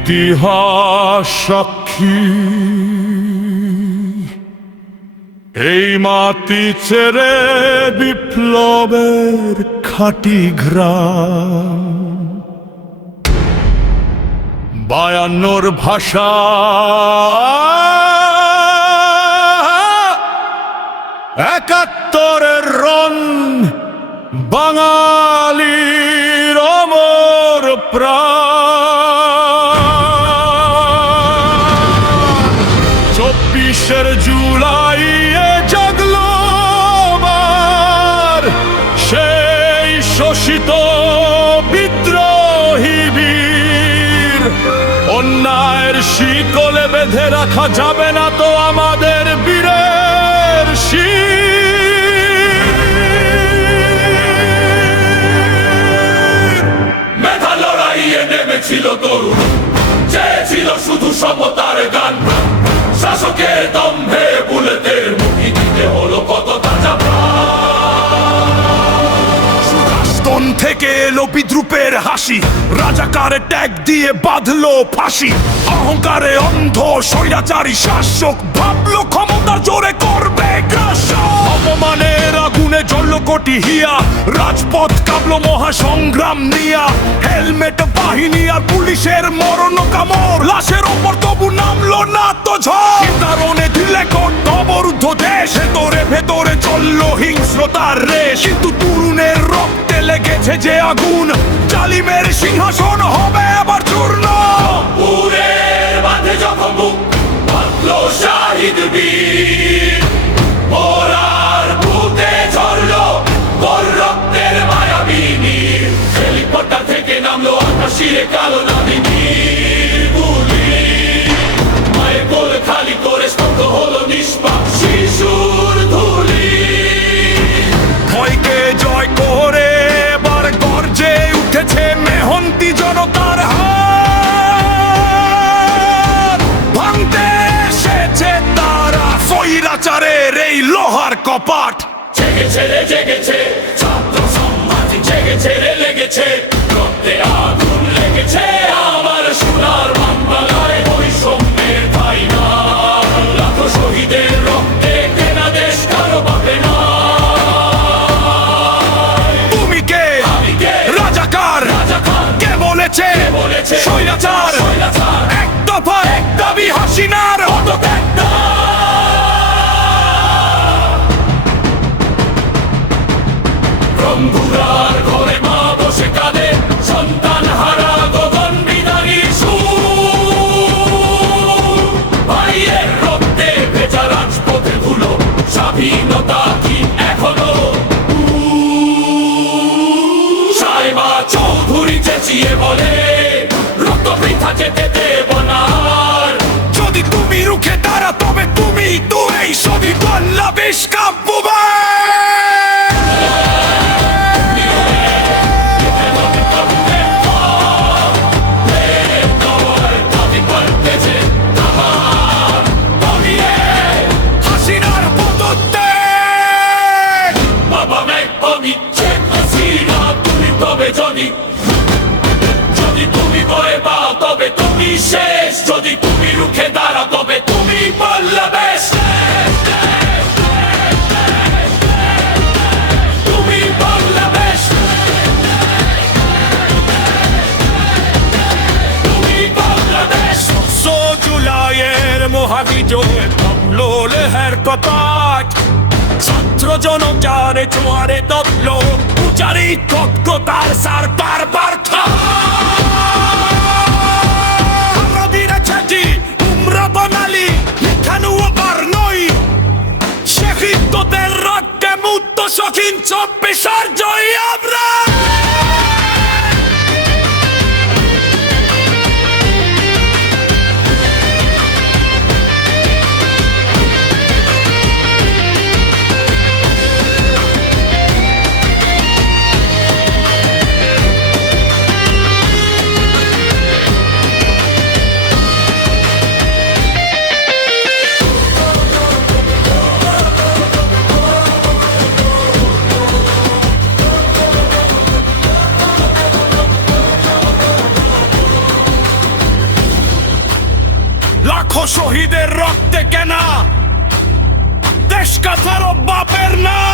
ইতিহাস সাক্ষী এই মাটি ছেড়ে বিপ্লবের খাঁটি ঘ্রাণ 52 ভাষা একাত্তরের রণ বাঙালির অমর প্রাণ 24 জুলাই জাগলো আবার সেই শোষিত বিদ্রোহী বীর অন্যায়ের শিকলে বেঁধে রাখা যাবে না তো আমাদের বীরের মেধা লড়াইয়ে নেমেছিল তরুণ চেয়েছিল শুধু সমতার গান শাসকের দম্ভে বুলেটের মুখি দিতে হলো কত তাজা স্তন থেকে এলো বিদ্রুপের হাসি রাজাকারে ট্যাগ দিয়ে বাঁধলো ফাঁসি অহংকারে অন্ধ স্বৈরাচারী শাসক ভাবলো ক্ষমতার জোরে করবে অপমানের আগুনে জ্বললো কোটি হিয়া রাজপথ কাঁপলো মহাসংগ্রাম নিয়া হেলমেট বাহিনী আর পুলিশের মরণ কামড় লাশের ওপর তবু নামলো না তো ঝড় কারণে দিলে কত অবরুদ্ধ দেশ ভেতরে ভেতরে চললো হিংস্রতার রেশ কিন্তু তরুণের রক্তে লেগেছে যে আগুন জালিমের সিংহাসন হবে আবার চূর্ণ পুরের বাঁধে যখন বুক বাঁধলো শাহিদ বীর ওরার ভূতে ঝরলো তোর রক্তের মায়াবী নীর হেলিকপ্টার থেকে নামলো আকাশিরে কালো নদী নীর গুলি মায়ের কোল খালি করে স্তব্ধ হলো নিষ্পাপ শিশুর ধুলি ভয়কে জয় করে এবার গর্জে উঠেছে মেহনতি জনতার হাত ভাঙতে এসেছে তারা স্বৈরাচারের এই লোহার কপাট জেগেছে রে জেগেছে ছাত্র সমাজ জেগেছে রে লেগেছে রক্তে আগুন লেগেছে আমার সোনার বাংলায় বৈষম্যের ঠাই না লাখো শহীদের রক্তে কেনা দেশ কারো পাবে না তুমি কে আমি কে রাজাকার কে বলেছে স্বৈরাচার এক দফা এক দাবি হাসিনার রংপুরার ঘরে মা বসে কাঁদে সন্তান হারা গগন বিদারী ভাইয়ের রক্তে ভেজা রাজপথে ধুলো স্বাধীনতা কি এখনো সাইবা চৌধুরী চেঁচিয়ে বলে রক্ত বৃথা যেতে দেব না যদি তুমি রুখে দাঁড়া তবে তুমি তো এই সবই পাল্লা বেশ কাঁপবে যদি তুমি ভয় পাও তবে তুমি শেষ যদি তুমি রুখে দাঁড়াও তবে তুমি পাল্লাবে তুমি পাল্লাবে তুমি বাংলাদেশ জুলাইয়ের মহাবিজয়ে ভাবলো লেহের কপাট ছাত্র জনতারে জোয়ারে দবলো উচারি তৎকতার সার বারবার উমরা বাঙালি এখানেও আবার নই শহীদদের রক্তে মুক্ত শখিন 24 জয় আমরা শহীদের রক্তে কেনা দেশ কাঁথারও বাপের না